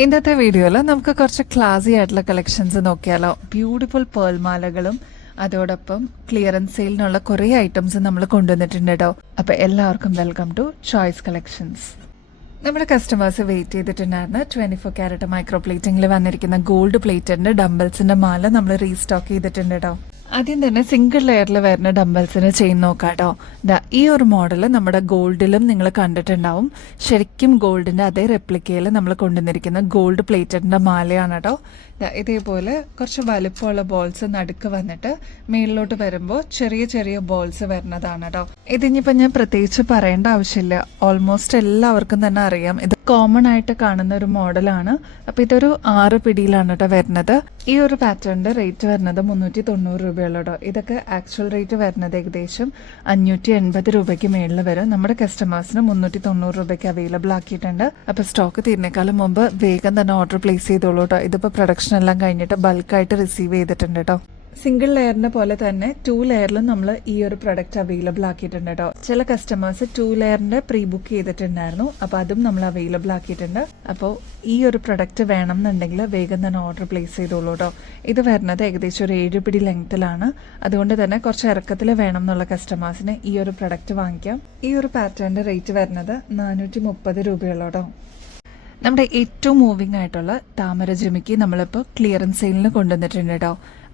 ഇന്നത്തെ വീഡിയോയിൽ നമുക്ക് കുറച്ച് ക്ലാസി ആയിട്ടുള്ള കളക്ഷൻസ് നോക്കിയാലോ. ബ്യൂട്ടിഫുൾ പേൾ മാലകളും അതോടൊപ്പം ക്ലിയറൻസ് സെയിലിനുള്ള കുറേ ഐറ്റംസ് നമ്മൾ കൊണ്ടുവന്നിട്ടുണ്ട് കേട്ടോ. അപ്പോൾ എല്ലാവർക്കും വെൽക്കം ടു ചോയ്സ് കളക്ഷൻസ്. നമ്മുടെ കസ്റ്റമേഴ്സ് വെയിറ്റ് ചെയ്തിട്ടുണ്ടായിരുന്നു 24 ക്യാരറ്റ് മൈക്രോ പ്ലേറ്റിംഗിൽ വന്നിരിക്കുന്ന ഗോൾഡ് പ്ലേറ്റഡിന്റെ ഡംബിൾസിന്റെ മാല നമ്മൾ റീസ്റ്റോക്ക് ചെയ്തിട്ടുണ്ട് കേട്ടോ. ആദ്യം തന്നെ സിംഗിൾ ലെയറിൽ വരുന്ന ഡംബിൾസിന് ചെയിൻ നോക്കാം കേട്ടോ. ഈ ഒരു മോഡൽ നമ്മുടെ ഗോൾഡിലും നിങ്ങൾ കണ്ടിട്ടുണ്ടാവും. ശരിക്കും ഗോൾഡിന്റെ അതേ റെപ്ലിക്കയിൽ നമ്മൾ കൊണ്ടുവന്നിരിക്കുന്ന ഗോൾഡ് പ്ലേറ്റഡിന്റെ മാലയാണ് കേട്ടോ. ഇതേപോലെ കുറച്ച് വലുപ്പമുള്ള ബോൾസ് നടുക്ക് വന്നിട്ട് മേളിലോട്ട് വരുമ്പോൾ ചെറിയ ചെറിയ ബോൾസ് വരുന്നതാണ് കേട്ടോ. ഇതിനിപ്പോൾ ഞാൻ പ്രത്യേകിച്ച് പറയേണ്ട ആവശ്യമില്ല, ഓൾമോസ്റ്റ് എല്ലാവർക്കും തന്നെ അറിയാം. ഇത് കോമൺ ആയിട്ട് കാണുന്ന ഒരു മോഡലാണ്. അപ്പോൾ ഇതൊരു 6 പിടിയിലാണ് കേട്ടോ വരുന്നത്. ഈ ഒരു പാറ്റേണിന്റെ റേറ്റ് വരുന്നത് 390 രൂപയുള്ള കേട്ടോ. ഇതൊക്കെ ആക്ച്വൽ റേറ്റ് വരുന്നത് ഏകദേശം 580 രൂപയ്ക്ക് മേളിൽ വരും. നമ്മുടെ കസ്റ്റമേഴ്സിന് 390 രൂപയ്ക്ക് അവൈലബിൾ ആക്കിയിട്ടുണ്ട്. അപ്പോൾ സ്റ്റോക്ക് തീരുന്നേക്കാളും മുമ്പ് വേഗം തന്നെ ഓർഡർ പ്ലേസ് ചെയ്തോളൂ കേട്ടോ. ഇതിപ്പോൾ പ്രൊഡക്ഷൻ എല്ലാം കഴിഞ്ഞിട്ട് ബൾക്കായിട്ട് റിസീവ് ചെയ്തിട്ടുണ്ട് കേട്ടോ. സിംഗിൾ ലെയറിനെ പോലെ തന്നെ 2 ലെയറിലും നമ്മൾ ഈ ഒരു പ്രൊഡക്റ്റ് അവൈലബിൾ ആക്കിയിട്ടുണ്ട് കേട്ടോ. ചില കസ്റ്റമേഴ്സ് 2 ലെയറിന്റെ പ്രീ ബുക്ക് ചെയ്തിട്ടുണ്ടായിരുന്നു. അപ്പോൾ അതും നമ്മൾ അവൈലബിൾ ആക്കിയിട്ടുണ്ട്. അപ്പോൾ ഈ ഒരു പ്രൊഡക്റ്റ് വേണം എന്നുണ്ടെങ്കിൽ വേഗം തന്നെ ഓർഡർ പ്ലേസ് ചെയ്തോളൂ കേട്ടോ. ഇത് വരുന്നത് ഏകദേശം ഒരു 7 പിടി ലെങ്ത്തിലാണ്. അതുകൊണ്ട് തന്നെ കുറച്ച് ഇറക്കത്തിൽ വേണം എന്നുള്ള കസ്റ്റമേഴ്സിന് ഈ ഒരു പ്രൊഡക്റ്റ് വാങ്ങിക്കാം. ഈ ഒരു പാറ്റേണിന്റെ റേറ്റ് വരുന്നത് 430 രൂപയുള്ള കേട്ടോ. നമ്മുടെ ഏറ്റവും മൂവിങ് ആയിട്ടുള്ള താമര ജിമിക്ക് നമ്മളിപ്പോൾ ക്ലിയറൻസ് സെയിലിന് കൊണ്ടുവന്നിട്ടുണ്ട് കേട്ടോ.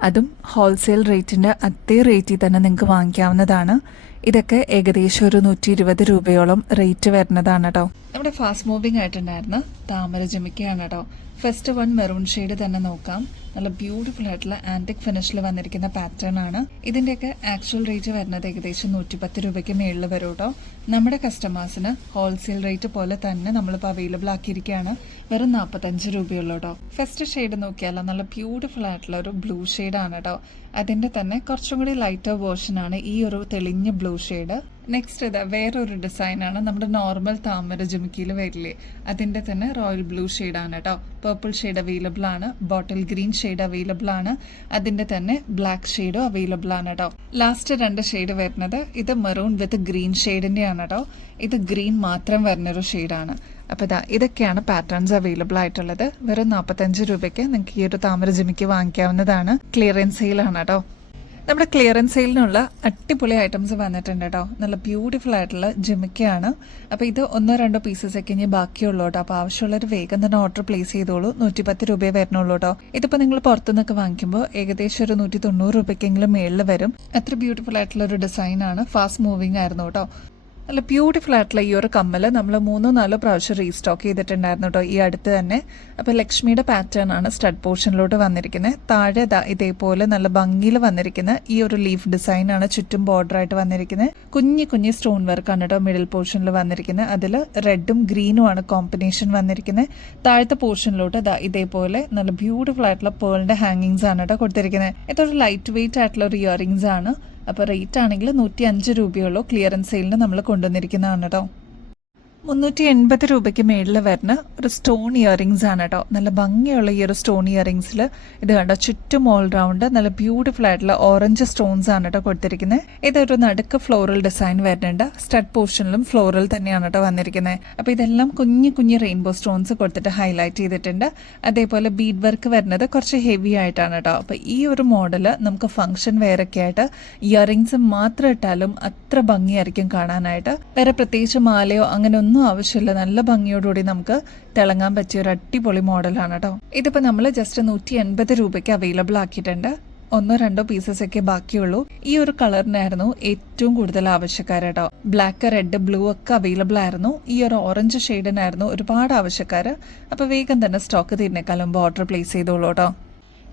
അതും ഹോൾസെയിൽ റേറ്റിന്റെ അതേ റേറ്റിൽ തന്നെ നിങ്ങൾക്ക് വാങ്ങിക്കാവുന്നതാണ്. ഇതൊക്കെ ഏകദേശം ഒരു 120 രൂപയോളം റേറ്റ് വരുന്നതാണ് കേട്ടോ. നമ്മുടെ ഫാസ്റ്റ് മൂവിങ് ആയിട്ടുണ്ടായിരുന്ന താമര ജിമിക്കയാണ് കേട്ടോ. ഫസ്റ്റ് വൺ മെറൂൺ ഷെയ്ഡ് തന്നെ നോക്കാം. നല്ല ബ്യൂട്ടിഫുൾ ആയിട്ടുള്ള ആന്റിക് ഫിനിഷിൽ വന്നിരിക്കുന്ന പാറ്റേൺ ആണ്. ഇതിന്റെയൊക്കെ ആക്ച്വൽ റേറ്റ് വരുന്നത് ഏകദേശം 110 രൂപയ്ക്ക് മേളിൽ വരും കേട്ടോ. നമ്മുടെ കസ്റ്റമേഴ്സിന് ഹോൾസെയിൽ റേറ്റ് പോലെ തന്നെ നമ്മളിപ്പോൾ അവൈലബിൾ ആക്കിയിരിക്കുകയാണ്. വെറും 45 രൂപയുള്ളൂ കേട്ടോ. ഫസ്റ്റ് ഷെയ്ഡ് നോക്കിയാലോ, നല്ല ബ്യൂട്ടിഫുൾ ആയിട്ടുള്ള ഒരു ബ്ലൂ ഷെയ്ഡാണ് കേട്ടോ. അതിന്റെ തന്നെ കുറച്ചും കൂടി ലൈറ്റർ വേർഷൻ ആണ് ഈ ഒരു തെളിഞ്ഞ ബ്ലൂ ഷെയ്ഡ്. നെക്സ്റ്റ് ഇതാ വേറൊരു ഡിസൈനാണ്. നമ്മുടെ നോർമൽ താമര ജിമിക്കിയിൽ വരില്ലേ, അതിന്റെ തന്നെ റോയൽ ബ്ലൂ ഷെയ്ഡാണ് കേട്ടോ. പർപ്പിൾ ഷെയ്ഡ് അവൈലബിൾ ആണ്, ബോട്ടിൽ ഗ്രീൻ ഷെയ്ഡ് അവൈലബിൾ ആണ്, അതിന്റെ തന്നെ ബ്ലാക്ക് ഷെയ്ഡും അവൈലബിൾ ആണ് കേട്ടോ. ലാസ്റ്റ് 2 ഷെയ്ഡ് വരുന്നത് ഇത് മെറൂൺ വിത്ത് ഗ്രീൻ ഷെയ്ഡിന്റെ ആണ് കേട്ടോ. ഇത് ഗ്രീൻ മാത്രം വരുന്നൊരു ഷെയ്ഡാണ്. അപ്പോൾ ഇതൊക്കെയാണ് പാറ്റേൺസ് അവൈലബിൾ ആയിട്ടുള്ളത്. വെറും 45 രൂപയ്ക്ക് നിങ്ങൾക്ക് ഈ ഒരു താമര ജിമിക്ക് വാങ്ങിക്കാവുന്നതാണ്. ക്ലിയറൻസ് സെയിലാണ് കേട്ടോ. നമ്മുടെ ക്ലിയറൻസ് സെയിലിനുള്ള അടിപൊളി ഐറ്റംസ് വന്നിട്ടുണ്ട് കേട്ടോ. നല്ല ബ്യൂട്ടിഫുൾ ആയിട്ടുള്ള ജിമിക്കയാണ്. അപ്പോൾ ഇത് 1-2 പീസസ് ഒക്കെ ഇനി ബാക്കിയുള്ളൂ കേട്ടോ. അപ്പോൾ ആവശ്യമുള്ളവർ വേഗം തന്നെ ഓർഡർ പ്ലേസ് ചെയ്തോളൂ. 110 രൂപയെ വരുന്നുള്ളൂ കേട്ടോ. ഇതിപ്പോൾ നിങ്ങൾ പുറത്തുനിന്നൊക്കെ വാങ്ങിക്കുമ്പോൾ ഏകദേശം ഒരു 190 രൂപയ്ക്കെങ്കിലും മേളിൽ വരും. അത്ര ബ്യൂട്ടിഫുൾ ആയിട്ടുള്ള ഒരു ഡിസൈനാണ്. ഫാസ്റ്റ് മൂവിങ് ആയിരുന്നു കേട്ടോ. നല്ല ബ്യൂട്ടിഫുൾ ആയിട്ടുള്ള ഈ ഒരു കമ്മല് നമ്മൾ 3-4 പ്രാവശ്യം റീസ്റ്റോക്ക് ചെയ്തിട്ടുണ്ടായിരുന്നു കേട്ടോ ഈ അടുത്ത് തന്നെ. അപ്പോൾ ലക്ഷ്മിയുടെ പാറ്റേൺ ആണ് സ്റ്റഡ് പോർഷനിലോട്ട് വന്നിരിക്കുന്നത്. താഴെ ഇതേപോലെ നല്ല ഭംഗിയിൽ വന്നിരിക്കുന്ന ഈ ഒരു ലീഫ് ഡിസൈൻ ആണ് ചുറ്റും ബോർഡർ ആയിട്ട് വന്നിരിക്കുന്നത്. കുഞ്ഞു സ്റ്റോൺ വർക്കാണ് കേട്ടോ മിഡിൽ പോർഷനിൽ വന്നിരിക്കുന്നത്. അതിൽ റെഡും ഗ്രീനും ആണ് കോമ്പിനേഷൻ വന്നിരിക്കുന്നത്. താഴത്തെ പോർഷനിലോട്ട് ഇതേപോലെ നല്ല ബ്യൂട്ടിഫുൾ ആയിട്ടുള്ള പേളിന്റെ ഹാങ്ങിങ്സ് ആണ് കേട്ടോ കൊടുത്തിരിക്കുന്നത്. ഇതൊരു ലൈറ്റ് വെയിറ്റ് ആയിട്ടുള്ള ഒരു ഇയറിംഗ്സ് ആണ്. അപ്പോൾ റേറ്റ് ആണെങ്കിൽ 105 രൂപയുള്ളൂ. ക്ലിയറൻസ് സെയിലിന് നമ്മൾ കൊണ്ടുവന്നിരിക്കുന്നതാണ് കേട്ടോ. 380 രൂപയ്ക്ക് മേളിൽ വരുന്ന ഒരു സ്റ്റോൺ ഇയറിംഗ്സ് ആണ് കേട്ടോ. നല്ല ഭംഗിയുള്ള ഈ ഒരു സ്റ്റോൺ ഇയറിംഗ്സിൽ ഇത് കണ്ടോ ചുറ്റും ഓൾ റൗണ്ട് നല്ല ബ്യൂട്ടിഫുൾ ആയിട്ടുള്ള ഓറഞ്ച് സ്റ്റോൺസ് ആണ് കേട്ടോ കൊടുത്തിരിക്കുന്നത്. ഇതൊരു നടുക്ക് ഫ്ലോറൽ ഡിസൈൻ വരുന്നുണ്ട്. സ്റ്റഡ് പോർഷനിലും ഫ്ലോറൽ തന്നെയാണ് കേട്ടോ വന്നിരിക്കുന്നത്. അപ്പോൾ ഇതെല്ലാം കുഞ്ഞു റെയിൻബോ സ്റ്റോൺസ് കൊടുത്തിട്ട് ഹൈലൈറ്റ് ചെയ്തിട്ടുണ്ട്. അതേപോലെ ബീഡ് വർക്ക് വരുന്നത് കുറച്ച് ഹെവി ആയിട്ടാണ് കേട്ടോ. അപ്പോൾ ഈ ഒരു മോഡല് നമുക്ക് ഫംഗ്ഷൻ വെയറൊക്കെ ആയിട്ട് ഇയറിംഗ്സ് മാത്രം ഇട്ടാലും അത്ര ഭംഗിയായിരിക്കും കാണാനായിട്ട്. വേറെ പ്രത്യേകിച്ച് മാലയോ അങ്ങനെ ഒന്നും ആവശ്യമില്ല. നല്ല ഭംഗിയോടുകൂടി നമുക്ക് തിളങ്ങാൻ പറ്റിയ ഒരു അടിപൊളി മോഡലാണ് കേട്ടോ. ഇതിപ്പോൾ നമ്മൾ ജസ്റ്റ് 180 രൂപയ്ക്ക് അവൈലബിൾ ആക്കിയിട്ടുണ്ട്. 1-2 പീസസ് ഒക്കെ ബാക്കിയുള്ളൂ. ഈ ഒരു കളറിനായിരുന്നു ഏറ്റവും കൂടുതൽ ആവശ്യക്കാർ കേട്ടോ. ബ്ലാക്ക്, റെഡ്, ബ്ലൂ ഒക്കെ അവൈലബിൾ ആയിരുന്നു. ഈ ഒരു ഓറഞ്ച് ഷെയ്ഡിനായിരുന്നു ഒരുപാട് ആവശ്യക്കാർ. അപ്പോൾ വേഗം തന്നെ സ്റ്റോക്ക് തീരുന്നേക്കാളും ഓർഡർ പ്ലേസ് ചെയ്തോളൂ കേട്ടോ.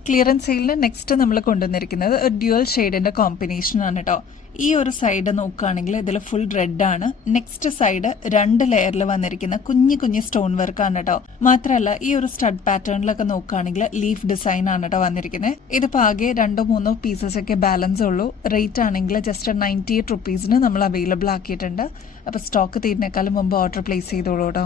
ക്ലിയറൻസ് സെയിലിന് നെക്സ്റ്റ് നമ്മൾ കൊണ്ടുവന്നിരിക്കുന്നത് ഒരു ഡ്യുവൽ ഷെയ്ഡിന്റെ കോമ്പിനേഷൻ ആണ് കേട്ടോ. ഈ ഒരു സൈഡ് നോക്കുകയാണെങ്കിൽ ഇതിൽ ഫുൾ റെഡ് ആണ്. നെക്സ്റ്റ് സൈഡ് 2 ലെയറിൽ വന്നിരിക്കുന്ന കുഞ്ഞു സ്റ്റോൺ വർക്ക് ആണ് കേട്ടോ. മാത്രമല്ല ഈ ഒരു സ്റ്റഡ് പാറ്റേണിലൊക്കെ നോക്കുകയാണെങ്കിൽ ലീഫ് ഡിസൈൻ ആണ് കേട്ടോ വന്നിരിക്കുന്നത്. ഇതിപ്പോൾ ആകെ 2-3 പീസസ് ഒക്കെ ബാലൻസ് ഉള്ളൂ. റേറ്റ് ആണെങ്കിൽ ജസ്റ്റ് 98 റുപ്പീസിന് നമ്മൾ അവൈലബിൾ ആക്കിയിട്ടുണ്ട്. അപ്പോൾ സ്റ്റോക്ക് തീരുന്നേക്കാളും മുമ്പ് ഓർഡർ പ്ലേസ് ചെയ്തോളൂ കേട്ടോ.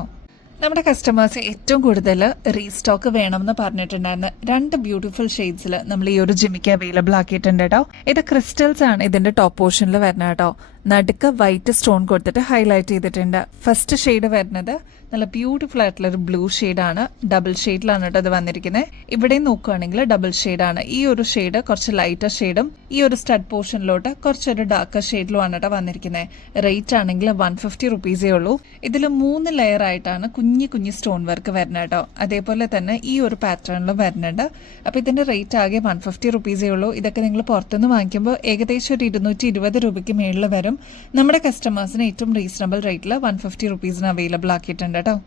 നമ്മുടെ കസ്റ്റമേഴ്സ് ഏറ്റവും കൂടുതൽ റീസ്റ്റോക്ക് വേണമെന്ന് പറഞ്ഞിട്ടുണ്ടായിരുന്ന 2 ബ്യൂട്ടിഫുൾ ഷെയ്ഡ്സിൽ നമ്മൾ ഈ ഒരു ജിമിക്ക് അവൈലബിൾ ആക്കിയിട്ടുണ്ട് കേട്ടോ. ഇത് ക്രിസ്റ്റൽസ് ആണ് ഇതിന്റെ ടോപ്പ് പോർഷനിൽ വരുന്നത് കേട്ടോ. നടുക്ക് വൈറ്റ് സ്റ്റോൺ കൊടുത്തിട്ട് ഹൈലൈറ്റ് ചെയ്തിട്ടുണ്ട്. ഫസ്റ്റ് ഷെയ്ഡ് വരുന്നത് നല്ല ബ്യൂട്ടിഫുൾ ആയിട്ടുള്ള ഒരു ബ്ലൂ ഷെയ്ഡാണ്. ഡബിൾ ഷെയ്ഡിലാണ് കേട്ടോ ഇത് വന്നിരിക്കുന്നത്. ഇവിടെ നോക്കുകയാണെങ്കിൽ ഡബിൾ ഷെയ്ഡാണ്. ഈ ഒരു ഷെയ്ഡ് കുറച്ച് ലൈറ്റർ ഷെയ്ഡും ഈ ഒരു സ്റ്റഡ് പോർഷനിലോട്ട് കുറച്ചൊരു ഡാർക്കർ ഷെയ്ഡിലുമാണ് കേട്ടോ വന്നിരിക്കുന്നത്. റേറ്റ് ആണെങ്കിൽ 150 റുപ്പീസേ ഉള്ളൂ. ഇതിൽ 3 ലെയർ ആയിട്ടാണ് കുഞ്ഞു കുഞ്ഞു സ്റ്റോൺ വർക്ക് വരുന്നത് കേട്ടോ. അതേപോലെ തന്നെ ഈ ഒരു പാറ്റേണിലും വരുന്നുണ്ട്. അപ്പോൾ ഇതിന്റെ റേറ്റ് ആകെ 150 റുപ്പീസേ ഉള്ളൂ. ഇതൊക്കെ നിങ്ങൾ പുറത്തുനിന്ന് വാങ്ങിക്കുമ്പോൾ ഏകദേശം ഒരു 220 രൂപയ്ക്ക് മേളിൽ വരും. നമ്മുടെ കസ്റ്റമേഴ്സിന് ഏറ്റവും റീസണബിൾ റേറ്റിൽ 150 റുപ്പീസിന് അവൈലബിൾ ആക്കിയിട്ടുണ്ട് കേട്ടോ.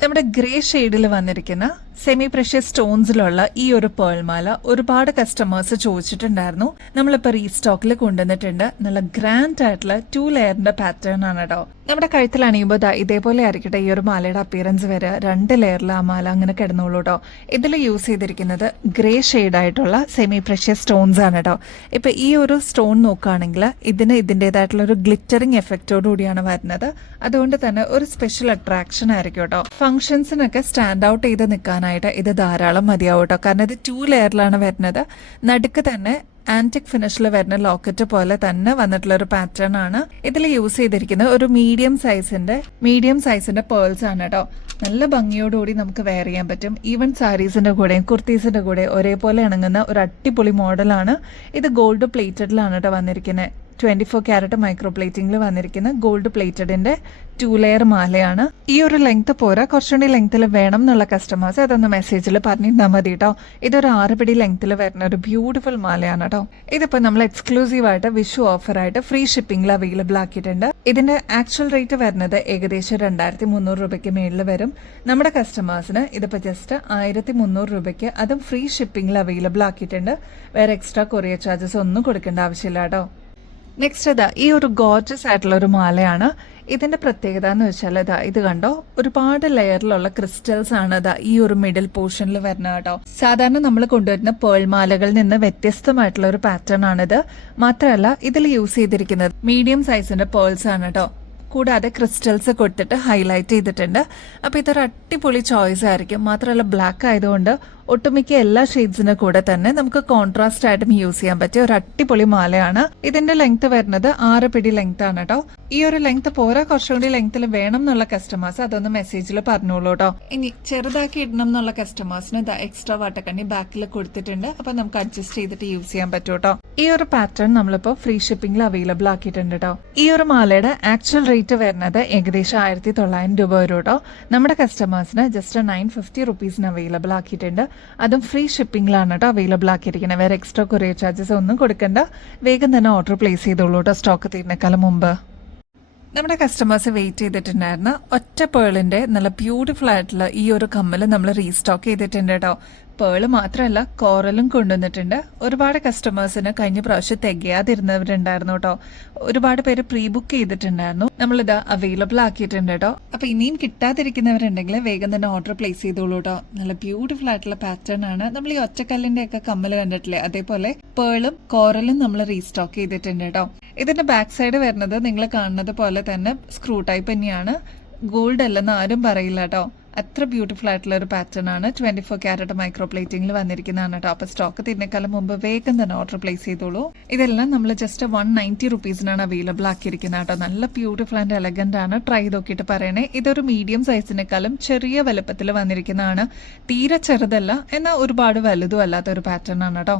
നമ്മുടെ ഗ്രേ ഷെയ്ഡിൽ വന്നിരിക്കുന്ന സെമി പ്രഷ്യസ് സ്റ്റോൺസിലുള്ള ഈ ഒരു പേൾ മാല ഒരുപാട് കസ്റ്റമേഴ്സ് ചോദിച്ചിട്ടുണ്ടായിരുന്നു. നമ്മളിപ്പോൾ റീസ്റ്റോക്കിൽ കൊണ്ടുവന്നിട്ടുണ്ട്. നല്ല ഗ്രാൻഡ് ആയിട്ടുള്ള 2 ലെയറിന്റെ പാറ്റേൺ ആണ് കേട്ടോ. നമ്മുടെ കഴുത്തിൽ അണിയുമ്പോൾ ഇതേപോലെ ആയിരിക്കട്ടെ ഈ ഒരു മാലയുടെ അപ്പിയറൻസ് വരിക. 2 ലെയറിൽ ആ മാല അങ്ങനെ കിടന്നുള്ളൂ കേട്ടോ. ഇതിൽ യൂസ് ചെയ്തിരിക്കുന്നത് ഗ്രേ ഷെയ്ഡായിട്ടുള്ള സെമി പ്രഷ്യസ് സ്റ്റോൺസ് ആണ് കേട്ടോ. ഇപ്പൊ ഈ ഒരു സ്റ്റോൺ നോക്കുകയാണെങ്കിൽ ഇതിന് ഇതിൻ്റെതായിട്ടുള്ള ഒരു ഗ്ലിറ്ററിങ് എഫക്റ്റോട് കൂടിയാണ് വരുന്നത്. അതുകൊണ്ട് തന്നെ ഒരു സ്പെഷ്യൽ അട്രാക്ഷൻ ആയിരിക്കും കേട്ടോ. ഫംഗ്ഷൻസിനൊക്കെ സ്റ്റാൻഡ് ഔട്ട് ചെയ്ത് നിൽക്കാനായിട്ട് ഇത് ധാരാളം മതിയാവും കേട്ടോ. കാരണം ഇത് 2 ലെയറിലാണ് വരുന്നത്. നടുക്ക് തന്നെ ആന്റിക് ഫിനിഷിൽ വരുന്ന ലോക്കറ്റ് പോലെ തന്നെ വന്നിട്ടുള്ള ഒരു പാറ്റേൺ ആണ്. ഇതിൽ യൂസ് ചെയ്തിരിക്കുന്നത് ഒരു മീഡിയം സൈസിന്റെ പേൾസ് ആണ് കേട്ടോ. നല്ല ഭംഗിയോടുകൂടി നമുക്ക് വെയർ ചെയ്യാൻ പറ്റും. ഈവൻ സാരീസിന്റെ കൂടെയും കുർത്തീസിന്റെ കൂടെ ഒരേപോലെ ഇണങ്ങുന്ന ഒരു അടിപൊളി മോഡലാണ്. ഇത് ഗോൾഡ് പ്ലേറ്റഡിലാണ് കേട്ടോ വന്നിരിക്കുന്നത്. 24 ക്യാരറ്റ് മൈക്രോ പ്ലേറ്റിംഗിൽ വന്നിരിക്കുന്ന ഗോൾഡ് പ്ലേറ്റഡിന്റെ 2 ലെയർ മാലയാണ്. ഈ ഒരു ലെങ്ത് പോരാ, കുറച്ചുകൂടി ലെങ്ത്തിൽ വേണം എന്നുള്ള കസ്റ്റമേഴ്സ് അതൊന്ന് മെസ്സേജിൽ പറഞ്ഞിരുന്നാൽ മതി കേട്ടോ. ഇതൊരു 6 പിടി ലെങ്ത്തിൽ വരുന്ന ഒരു ബ്യൂട്ടിഫുൾ മാലയാണ് കേട്ടോ. ഇതിപ്പോൾ നമ്മൾ എക്സ്ക്ലൂസീവ് ആയിട്ട് വിഷു ഓഫറായിട്ട് ഫ്രീ ഷിപ്പിംഗിൽ അവൈലബിൾ ആക്കിയിട്ടുണ്ട്. ഇതിന്റെ ആക്ച്വൽ റേറ്റ് വരുന്നത് ഏകദേശം 2300 രൂപയ്ക്ക് മേളിൽ വരും. നമ്മുടെ കസ്റ്റമേഴ്സിന് ഇതിപ്പോൾ ജസ്റ്റ് 1300 രൂപയ്ക്ക് അതും ഫ്രീ ഷിപ്പിംഗിൽ അവൈലബിൾ ആക്കിയിട്ടുണ്ട്. വേറെ എക്സ്ട്രാ കൊറിയർ ചാർജസ് ഒന്നും കൊടുക്കേണ്ട ആവശ്യമില്ല കേട്ടോ. നെക്സ്റ്റ് ഈ ഒരു ഗോർജസ് ആയിട്ടുള്ള ഒരു മാലയാണ്. ഇതിന്റെ പ്രത്യേകത എന്ന് വെച്ചാൽ ഇത് കണ്ടോ, ഒരുപാട് ലെയറിലുള്ള ക്രിസ്റ്റൽസ് ആണ് ഈ ഒരു മിഡിൽ പോർഷനിൽ വരുന്നത് കേട്ടോ. സാധാരണ നമ്മൾ കൊണ്ടുവരുന്ന പേൾ മാലകളിൽ നിന്ന് വ്യത്യസ്തമായിട്ടുള്ള ഒരു പാറ്റേൺ ആണിത്. മാത്രമല്ല ഇതിൽ യൂസ് ചെയ്തിരിക്കുന്നത് മീഡിയം സൈസിന്റെ പേൾസ് ആണ് കേട്ടോ. കൂടാതെ ക്രിസ്റ്റൽസ് കൊടുത്തിട്ട് ഹൈലൈറ്റ് ചെയ്തിട്ടുണ്ട്. അപ്പോൾ ഇതൊരു അടിപൊളി ചോയ്സ് ആയിരിക്കും. മാത്രമല്ല ബ്ലാക്ക് ആയതുകൊണ്ട് ഒട്ടുമിക്ക എല്ലാ ഷെയ്ഡ്സിന്റെ കൂടെ തന്നെ നമുക്ക് കോൺട്രാസ്റ്റ് ആയിട്ടും യൂസ് ചെയ്യാൻ പറ്റിയ ഒരു അടിപൊളി മാലയാണ്. ഇതിന്റെ ലെങ്ത് വരുന്നത് 6 പിടി ലെങ്ത് ആണ് കേട്ടോ. ഈ ഒരു ലെങ്ത് പോരാ, കുറച്ചുകൂടി ലെങ്ത്തിൽ വേണം എന്നുള്ള കസ്റ്റമേഴ്സ് അതൊന്ന് മെസ്സേജിൽ പറഞ്ഞോളൂ കേട്ടോ. ഇനി ചെറുതാക്കി ഇടണം എന്നുള്ള കസ്റ്റമേഴ്സിന് എക്സ്ട്രാ വാട്ടക്കണ്ണി ബാക്കിൽ കൊടുത്തിട്ടുണ്ട്. അപ്പൊ നമുക്ക് അഡ്ജസ്റ്റ് ചെയ്തിട്ട് യൂസ് ചെയ്യാൻ പറ്റും കേട്ടോ. ഈ ഒരു പാറ്റേൺ നമ്മളിപ്പോ ഫ്രീ ഷിപ്പിംഗിൽ അവൈലബിൾ ആക്കിയിട്ടുണ്ട് കേട്ടോ. ഈ ഒരു മാലയുടെ ആക്ച്വൽ റേറ്റ് വരുന്നത് ഏകദേശം 1900 രൂപ വരും കേട്ടോ. നമ്മുടെ കസ്റ്റമേഴ്സിന് ജസ്റ്റ് 950 റുപ്പീസിന് അവൈലബിൾ ആക്കിയിട്ടുണ്ട്. അതും ഫ്രീ ഷിപ്പിംഗിലാണ് കേട്ടോ അവൈലബിൾ ആക്കിയിരിക്കുന്നത്. വേറെ എക്സ്ട്രാ കൊറിയർ ചാർജസ് ഒന്നും കൊടുക്കണ്ട. വേഗം തന്നെ ഓർഡർ പ്ലേസ് ചെയ്തോളൂ കേട്ടോ, സ്റ്റോക്ക് തീരുന്നേക്കാളും മുമ്പ്. നമ്മുടെ കസ്റ്റമേഴ്സ് വെയിറ്റ് ചെയ്തിട്ടുണ്ടായിരുന്ന ഒറ്റ പേളിന്റെ നല്ല ബ്യൂട്ടിഫുൾ ആയിട്ടുള്ള ഈ ഒരു കമ്മൽ നമ്മൾ റീസ്റ്റോക്ക് ചെയ്തിട്ടുണ്ട് കേട്ടോ. പേള് മാത്രമല്ല കോറലും കൊണ്ടുവന്നിട്ടുണ്ട്. ഒരുപാട് കസ്റ്റമേഴ്സിന് കഴിഞ്ഞ പ്രാവശ്യം തികയാതിരുന്നവരുണ്ടായിരുന്നു കേട്ടോ. ഒരുപാട് പേര് പ്രീ ബുക്ക് ചെയ്തിട്ടുണ്ടായിരുന്നു. നമ്മളിത് അവൈലബിൾ ആക്കിയിട്ടുണ്ട് കേട്ടോ. അപ്പൊ ഇനിയും കിട്ടാതിരിക്കുന്നവരുണ്ടെങ്കിൽ വേഗം തന്നെ ഓർഡർ പ്ലേസ് ചെയ്തോളൂ കേട്ടോ. നല്ല ബ്യൂട്ടിഫുൾ ആയിട്ടുള്ള പാറ്റേൺ ആണ്. നമ്മൾ ഈ ഒറ്റക്കല്ലിന്റെ ഒക്കെ കമ്മൽ കണ്ടിട്ടില്ലേ, അതേപോലെ പേളും കോറലും നമ്മൾ റീസ്റ്റോക്ക് ചെയ്തിട്ടുണ്ട് കേട്ടോ. ഇതിന്റെ ബാക്ക് സൈഡ് വരുന്നത് നിങ്ങൾ കാണുന്നത് പോലെ തന്നെ സ്ക്രൂ ടൈപ്പ് തന്നെയാണ്. ഗോൾഡ് അല്ലെന്ന് ആരും പറയില്ല കേട്ടോ. അത്ര ബ്യൂട്ടിഫുൾ ആയിട്ടുള്ള ഒരു പാറ്റേൺ ആണ്. 24 ക്യാരറ്റ് മൈക്രോ പ്ലേറ്റിംഗിൽ വന്നിരിക്കുന്നതാണ് കേട്ടോ. അപ്പൊ സ്റ്റോക്ക് തീരുന്നേക്കാളും മുമ്പ് വേഗം തന്നെ ഓർഡർ പ്ലേസ് ചെയ്തോളൂ. ഇതെല്ലാം നമ്മൾ ജസ്റ്റ് 190 റുപ്പീസിനാണ് അവൈലബിൾ ആക്കിയിരിക്കുന്നത് കേട്ടോ. നല്ല ബ്യൂട്ടിഫുൾ ആൻഡ് എലഗന്റ് ആണ്. ട്രൈ നോക്കിയിട്ട് പറയണേ. ഇതൊരു മീഡിയം സൈസിനേക്കാളും ചെറിയ വലുപ്പത്തിൽ വന്നിരിക്കുന്നതാണ്. തീരെ ചെറുതല്ല, എന്നാൽ ഒരുപാട് വലുതും അല്ലാത്ത ഒരു പാറ്റേൺ ആണ് കേട്ടോ.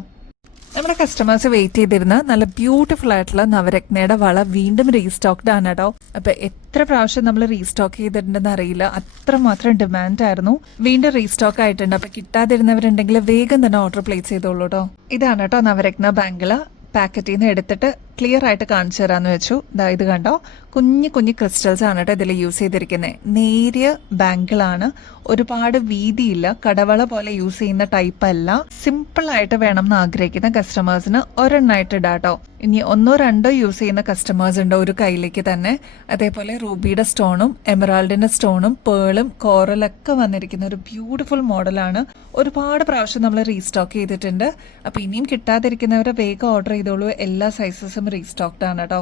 നമ്മുടെ കസ്റ്റമേഴ്സ് വെയിറ്റ് ചെയ്തിരുന്ന നല്ല ബ്യൂട്ടിഫുൾ ആയിട്ടുള്ള നവരത്നയുടെ വള വീണ്ടും റീസ്റ്റോക്ഡ് ആണ് കേട്ടോ. അപ്പൊ എത്ര പ്രാവശ്യം നമ്മൾ റീസ്റ്റോക്ക് ചെയ്തിട്ടുണ്ടെന്ന് അറിയില്ല, അത്രമാത്രം ഡിമാൻഡ് ആയിരുന്നു. വീണ്ടും റീസ്റ്റോക്ക് ആയിട്ടുണ്ട്. അപ്പൊ കിട്ടാതിരുന്നവരുണ്ടെങ്കിൽ വേഗം തന്നെ ഓർഡർ പ്ലേസ് ചെയ്തോളൂ കേട്ടോ. ഇതാണ് കേട്ടോ നവരത്ന ബാങ്കിള്. പാക്കറ്റിൽ നിന്ന് എടുത്തിട്ട് ക്ലിയർ ആയിട്ട് കാണിച്ചു തരാന്ന് വെച്ചു. ഇത് കണ്ടോ, കുഞ്ഞു കുഞ്ഞു ക്രിസ്റ്റൽസ് ആണ് കേട്ടോ ഇതിൽ യൂസ് ചെയ്തിരിക്കുന്നത്. നേരിയ ബാങ്കിളാണ്, ഒരുപാട് വീതിയില്ല, കടവള പോലെ യൂസ് ചെയ്യുന്ന ടൈപ്പ് അല്ല. സിമ്പിൾ ആയിട്ട് വേണം എന്ന് ആഗ്രഹിക്കുന്ന കസ്റ്റമേഴ്സിന് ഒരെണ്ണായിട്ട് ഇടാട്ടോ. ഇനി 1-2 യൂസ് ചെയ്യുന്ന കസ്റ്റമേഴ്സ് ഉണ്ട് ഒരു കയ്യിലേക്ക് തന്നെ. അതേപോലെ റൂബിയുടെ സ്റ്റോണും എമറാൾഡിന്റെ സ്റ്റോണും പേളും കോറലൊക്കെ വന്നിരിക്കുന്ന ഒരു ബ്യൂട്ടിഫുൾ മോഡലാണ്. ഒരുപാട് പ്രാവശ്യം നമ്മൾ റീസ്റ്റോക്ക് ചെയ്തിട്ടുണ്ട്. അപ്പൊ ഇനിയും കിട്ടാതിരിക്കുന്നവരെ വേഗം ഓർഡർ ചെയ്തോളൂ. എല്ലാ സൈസസും വീണ്ടും റീസ്റ്റോക്ഡ് ആണ് കേട്ടോ.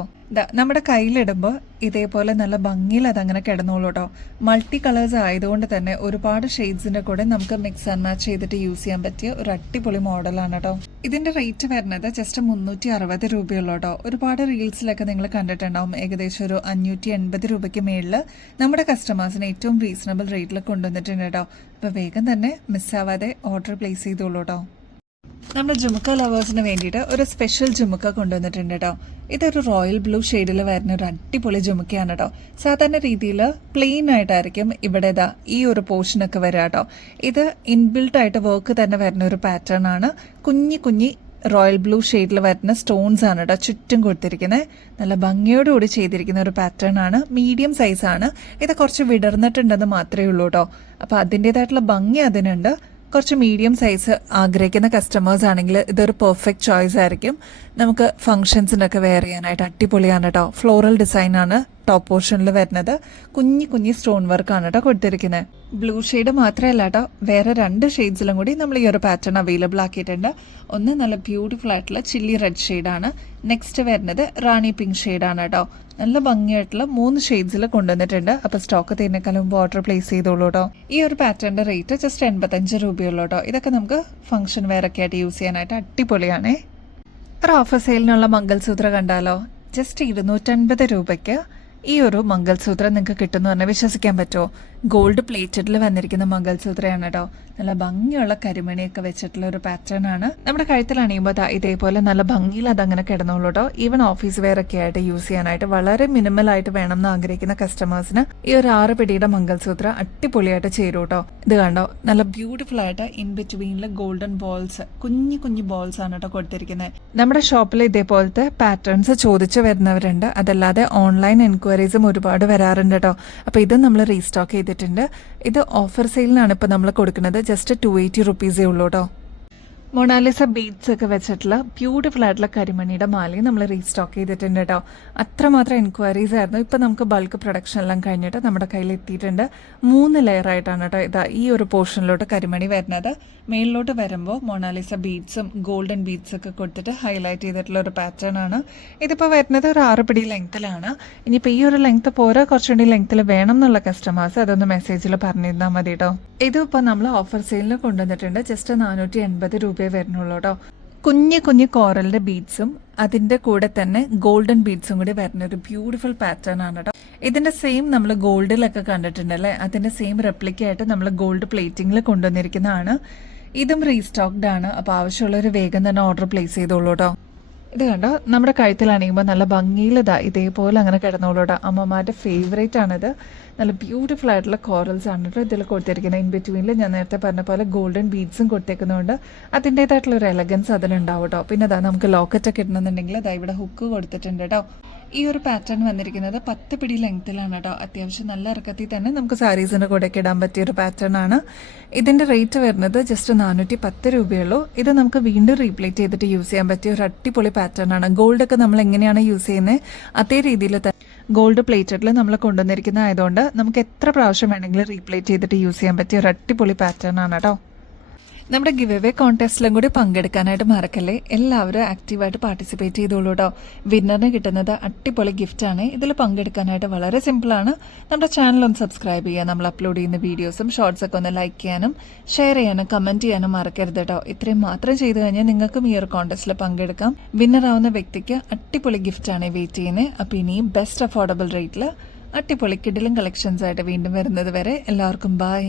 നമ്മുടെ കയ്യിലിടുമ്പോൾ ഇതേപോലെ നല്ല ഭംഗിയിൽ അതങ്ങനെ കിടന്നോളൂ കേട്ടോ. മൾട്ടി കളേഴ്സ് ആയതുകൊണ്ട് തന്നെ ഒരുപാട് ഷെയ്ഡ്സിന്റെ കൂടെ നമുക്ക് മിക്സ് ആൻഡ് മാച്ച് ചെയ്തിട്ട് യൂസ് ചെയ്യാൻ പറ്റിയ ഒരു അടിപൊളി മോഡലാണ് കേട്ടോ. ഇതിന്റെ റേറ്റ് വരുന്നത് ജസ്റ്റ് 360 രൂപയുള്ളൂ കേട്ടോ. ഒരുപാട് റീൽസിലൊക്കെ നിങ്ങൾ കണ്ടിട്ടുണ്ടാവും ഏകദേശം ഒരു 580 രൂപയ്ക്ക് മേളിൽ നമ്മുടെ കസ്റ്റമേഴ്സിന് ഏറ്റവും റീസണബിൾ റേറ്റിൽ കൊണ്ടുവന്നിട്ടുണ്ട് കേട്ടോ. അപ്പോൾ വേഗം തന്നെ മിസ്സാവാതെ ഓർഡർ പ്ലേസ് ചെയ്തോളൂ കേട്ടോ. നമ്മുടെ ജുമുക്ക ലവേഴ്സിന് വേണ്ടിയിട്ട് ഒരു സ്പെഷ്യൽ ജുമുക്ക കൊണ്ടുവന്നിട്ടുണ്ട് കേട്ടോ. ഇതൊരു റോയൽ ബ്ലൂ ഷെയ്ഡിൽ വരുന്ന ഒരു അടിപൊളി ജുമുക്കയാണ് കേട്ടോ. സാധാരണ രീതിയിൽ പ്ലെയിൻ ആയിട്ടായിരിക്കും ഇവിടെ ഈ ഒരു പോർഷനൊക്കെ വരിക കേട്ടോ. ഇത് ഇൻബിൽട്ട് ആയിട്ട് വർക്ക് തന്നെ വരുന്ന ഒരു പാറ്റേൺ ആണ്. കുഞ്ഞി റോയൽ ബ്ലൂ ഷെയ്ഡിൽ വരുന്ന സ്റ്റോൺസ് ആണ് കേട്ടോ ചുറ്റും കൊടുത്തിരിക്കുന്നത്. നല്ല ഭംഗിയോടുകൂടി ചെയ്തിരിക്കുന്ന ഒരു പാറ്റേൺ ആണ്. മീഡിയം സൈസ് ആണ്. ഇത് കുറച്ച് വിടർന്നിട്ടുണ്ടെന്ന് മാത്രമേ ഉള്ളൂ കേട്ടോ. അപ്പോൾ അതിൻ്റെതായിട്ടുള്ള ഭംഗി അതിനുണ്ട്. കുറച്ച് മീഡിയം സൈസ് ആഗ്രഹിക്കുന്ന കസ്റ്റമേഴ്സ് ആണെങ്കിൽ ഇതൊരു പെർഫെക്റ്റ് ചോയ്സ് ആയിരിക്കും. നമുക്ക് ഫംഗ്ഷൻസിനൊക്കെ വെയർ ചെയ്യാനായിട്ട് അടിപൊളിയാണ് കേട്ടോ. ഫ്ലോറൽ ഡിസൈനാണ് ടോപ്പ് പോർഷനിൽ വരുന്നത്. കുഞ്ഞി സ്റ്റോൺ വർക്കാണ് കേട്ടോ കൊടുത്തിരിക്കുന്നത്. ബ്ലൂ ഷെയ്ഡ് മാത്രമല്ല കേട്ടോ, വേറെ 2 ഷെയ്ഡ്സിലും കൂടി നമ്മൾ ഈ ഒരു പാറ്റേൺ അവൈലബിൾ ആക്കിയിട്ടുണ്ട്. ഒന്ന് നല്ല ബ്യൂട്ടിഫുൾ ആയിട്ടുള്ള ചില്ലി റെഡ് ഷെയ്ഡാണ്. നെക്സ്റ്റ് വരുന്നത് റാണി പിങ്ക് ഷെയ്ഡാണ് കേട്ടോ. നല്ല ഭംഗിയായിട്ടുള്ള 3 ഷെയ്ഡ്സിൽ കൊണ്ടുവന്നിട്ടുണ്ട്. അപ്പോൾ സ്റ്റോക്ക് തീർന്നേക്കാളും മുമ്പ് ഓർഡർ പ്ലേസ് ചെയ്തോളൂ കേട്ടോ. ഈ ഒരു പാറ്റേണിന്റെ റേറ്റ് ജസ്റ്റ് 85 രൂപയുള്ളൂ കേട്ടോ. ഇതൊക്കെ നമുക്ക് ഫംഗ്ഷൻ വെയർ ഒക്കെ ആയിട്ട് യൂസ് ചെയ്യാനായിട്ട് അടിപൊളിയാണേ. ഒരു ഓഫർ സെയിലിനുള്ള മംഗൾസൂത്ര കണ്ടാലോ? ജസ്റ്റ് 250 രൂപയ്ക്ക് ഈ ഒരു മംഗൾസൂത്രം നിങ്ങൾക്ക് കിട്ടുമെന്ന് പറഞ്ഞാൽ വിശ്വസിക്കാൻ പറ്റുമോ? ഗോൾഡ് പ്ലേറ്റഡിൽ വന്നിരിക്കുന്ന മംഗൾസൂത്രയാണ് കേട്ടോ. നല്ല ഭംഗിയുള്ള കരിമണിയൊക്കെ വെച്ചിട്ടുള്ള ഒരു പാറ്റേൺ ആണ്. നമ്മുടെ കഴുത്തിൽ അണിയുമ്പോൾ ഇതേപോലെ നല്ല ഭംഗിയിൽ അതങ്ങനെ കിടന്നോളൂ കേട്ടോ. ഈവൻ ഓഫീസ് വെയർ ഒക്കെ ആയിട്ട് യൂസ് ചെയ്യാനായിട്ട് വളരെ മിനിമൽ ആയിട്ട് വേണം എന്ന് ആഗ്രഹിക്കുന്ന കസ്റ്റമേഴ്സിന് ഈ ഒരു 6 പിടിയുടെ മംഗൾസൂത്ര അടിപൊളിയായിട്ട് ചേരും കേട്ടോ. ഇത് കണ്ടോ, നല്ല ബ്യൂട്ടിഫുൾ ആയിട്ട് ഇൻ ബിറ്റ്വീനിൽ ഗോൾഡൻ ബോൾസ്, കുഞ്ഞു ബോൾസ് ആണ് കേട്ടോ കൊടുത്തിരിക്കുന്നത്. നമ്മുടെ ഷോപ്പിൽ ഇതേപോലത്തെ പാറ്റേൺസ് ചോദിച്ചു വരുന്നവരുണ്ട്. അതല്ലാതെ ഓൺലൈൻ എൻക്വയറീസും ഒരുപാട് വരാറുണ്ട് കേട്ടോ. അപ്പോൾ ഇത് നമ്മൾ റീസ്റ്റോക്ക് ചെയ്തിട്ടുണ്ട്. ഇത് ഓഫർ സെയിലിനാണ് ഇപ്പോൾ നമ്മൾ കൊടുക്കുന്നത്. ജസ്റ്റ് 280 റുപ്പീസേ ഉള്ളൂ കേട്ടോ. മൊണാലിസ ബീഡ്സ് ഒക്കെ വെച്ചിട്ടുള്ള ബ്യൂട്ടിഫുൾ ആയിട്ടുള്ള കരിമണിയുടെ മാലയും നമ്മൾ റീസ്റ്റോക്ക് ചെയ്തിട്ടുണ്ട് കേട്ടോ. അത്രമാത്രം എൻക്വയറീസ് ആയിരുന്നു. ഇപ്പം നമുക്ക് ബൾക്ക് പ്രൊഡക്ഷൻ എല്ലാം കഴിഞ്ഞിട്ട് നമ്മുടെ കയ്യിൽ എത്തിയിട്ടുണ്ട്. 3 ലെയർ ആയിട്ടാണ് കേട്ടോ ഇതാ ഈ ഒരു പോർഷനിലോട്ട് കരിമണി വരുന്നത്. മേളിലോട്ട് വരുമ്പോൾ മൊണാലിസ ബീഡ്സും ഗോൾഡൻ ബീഡ്സ് ഒക്കെ കൊടുത്തിട്ട് ഹൈലൈറ്റ് ചെയ്തിട്ടുള്ള ഒരു പാറ്റേൺ ആണ്. ഇതിപ്പോൾ വരുന്നത് ഒരു 6 പിടി ലെങ്ത്തിലാണ്. ഇനിയിപ്പോൾ ഈ ഒരു ലെങ്ത്ത് പോരാ, കുറച്ചുകൂടി ലെങ്ത്തിൽ വേണം എന്നുള്ള കസ്റ്റമേഴ്സ് അതൊന്ന് മെസ്സേജിൽ പറഞ്ഞിരുന്നാൽ മതി കേട്ടോ. ഇതിപ്പോൾ നമ്മൾ ഓഫർ സെയിലിൽ കൊണ്ടുവന്നിട്ടുണ്ട്. ജസ്റ്റ് 480 രൂപ വരുന്നുള്ളൂ കേട്ടോ. കുഞ്ഞു കോറലിന്റെ ബീഡ്സും അതിന്റെ കൂടെ തന്നെ ഗോൾഡൻ ബീഡ്സും കൂടി വരുന്ന ഒരു ബ്യൂട്ടിഫുൾ പാറ്റേൺ ആണ് കേട്ടോ. ഇതിന്റെ സെയിം നമ്മൾ ഗോൾഡിലൊക്കെ കണ്ടിട്ടുണ്ടല്ലേ, അതിന്റെ സെയിം റെപ്ലിക്കായിട്ട് നമ്മൾ ഗോൾഡ് പ്ലേറ്റിംഗിൽ കൊണ്ടുവന്നിരിക്കുന്നതാണ്. ഇതും റീസ്റ്റോക്ഡ് ആണ്. അപ്പോൾ ആവശ്യമുള്ളവർ വേഗം തന്നെ ഓർഡർ പ്ലേസ് ചെയ്തോളൂ കേട്ടോ. ഇത് കണ്ടോ, നമ്മുടെ കഴുത്തിലാണെങ്കിൽ നല്ല ഭംഗിയിൽ ഇതേപോലെ അങ്ങനെ കിടന്നോളൂ കേട്ടോ. അമ്മമാരുടെ ഫേവറേറ്റ് ആണിത്. നല്ല ബ്യൂട്ടിഫുൾ ആയിട്ടുള്ള കോറൽസ് ആണ് കേട്ടോ ഇതിൽ കൊടുത്തിരിക്കുന്നത്. ഇൻ ബിറ്റ്വീനിൽ ഞാൻ നേരത്തെ പറഞ്ഞ പോലെ ഗോൾഡൻ ബീഡ്സും കൊടുത്തേക്കുന്നതുകൊണ്ട് അതിൻ്റേതായിട്ടുള്ള ഒരു എലഗൻസ് അതിലുണ്ടാവും കേട്ടോ. പിന്നെ നമുക്ക് ലോക്കറ്റൊക്കെ ഇടണമെന്നുണ്ടെങ്കിൽ ഇവിടെ ഹുക്ക് കൊടുത്തിട്ടുണ്ട് കേട്ടോ. ഈ ഒരു പാറ്റേൺ വന്നിരിക്കുന്നത് 10 പിടി ലെങ്ത്തിലാണ് കേട്ടോ. അത്യാവശ്യം നല്ല ഇറക്കത്തിൽ തന്നെ നമുക്ക് സാരീസിൻ്റെ കൂടെയൊക്കെ ഇടാൻ പറ്റിയൊരു പാറ്റേൺ ആണ്. ഇതിൻ്റെ റേറ്റ് വരുന്നത് ജസ്റ്റ് 410 രൂപയുള്ളൂ. ഇത് നമുക്ക് വീണ്ടും റീപ്ലേറ്റ് ചെയ്തിട്ട് യൂസ് ചെയ്യാൻ പറ്റിയ ഒരു അടിപൊളി പാറ്റേൺ ആണ്. ഗോൾഡൊക്കെ നമ്മൾ എങ്ങനെയാണ് യൂസ് ചെയ്യുന്നത് അതേ രീതിയിൽ തന്നെ ഗോൾഡ് പ്ലേറ്റഡിൽ നമ്മൾ കൊണ്ടുവന്നിരിക്കുന്ന ആയതുകൊണ്ട് നമുക്ക് എത്ര പ്രാവശ്യം വേണമെങ്കിലും റീപ്ലേറ്റ് ചെയ്തിട്ട് യൂസ് ചെയ്യാൻ പറ്റിയ ഒരു അടിപൊളി പാറ്റേൺ ആണ് കേട്ടോ. നമ്മുടെ ഗിവ് അവേ കോൺടെസ്റ്റിലും കൂടി പങ്കെടുക്കാനായിട്ട് മറക്കല്ലേ. എല്ലാവരും ആക്റ്റീവായിട്ട് പാർട്ടിസിപ്പേറ്റ് ചെയ്തോളൂ കേട്ടോ. വിന്നറിന് കിട്ടുന്നത് അടിപൊളി ഗിഫ്റ്റാണ്. ഇതിൽ പങ്കെടുക്കാനായിട്ട് വളരെ സിമ്പിളാണ്. നമ്മുടെ ചാനൽ ഒന്ന് സബ്സ്ക്രൈബ് ചെയ്യുക. നമ്മൾ അപ്ലോഡ് ചെയ്യുന്ന വീഡിയോസും ഷോർട്സൊക്കെ ഒന്ന് ലൈക്ക് ചെയ്യാനും ഷെയർ ചെയ്യാനും കമൻറ്റ് ചെയ്യാനും മറക്കരുത് കേട്ടോ. ഇത്രയും മാത്രം ചെയ്തു കഴിഞ്ഞാൽ നിങ്ങൾക്കും ഈ ഒരു കോൺടെസ്റ്റിൽ പങ്കെടുക്കാം. വിന്നറാവുന്ന വ്യക്തിക്ക് അടിപൊളി ഗിഫ്റ്റാണ് വെയിറ്റ് ചെയ്യുന്നത്. അപ്പോൾ ഇനിയും ബെസ്റ്റ് അഫോർഡബിൾ റേറ്റിൽ അടിപൊളി കിടിലൻ കളക്ഷൻസ് ആയിട്ട് വീണ്ടും വരുന്നത് വരെ എല്ലാവർക്കും ബൈ.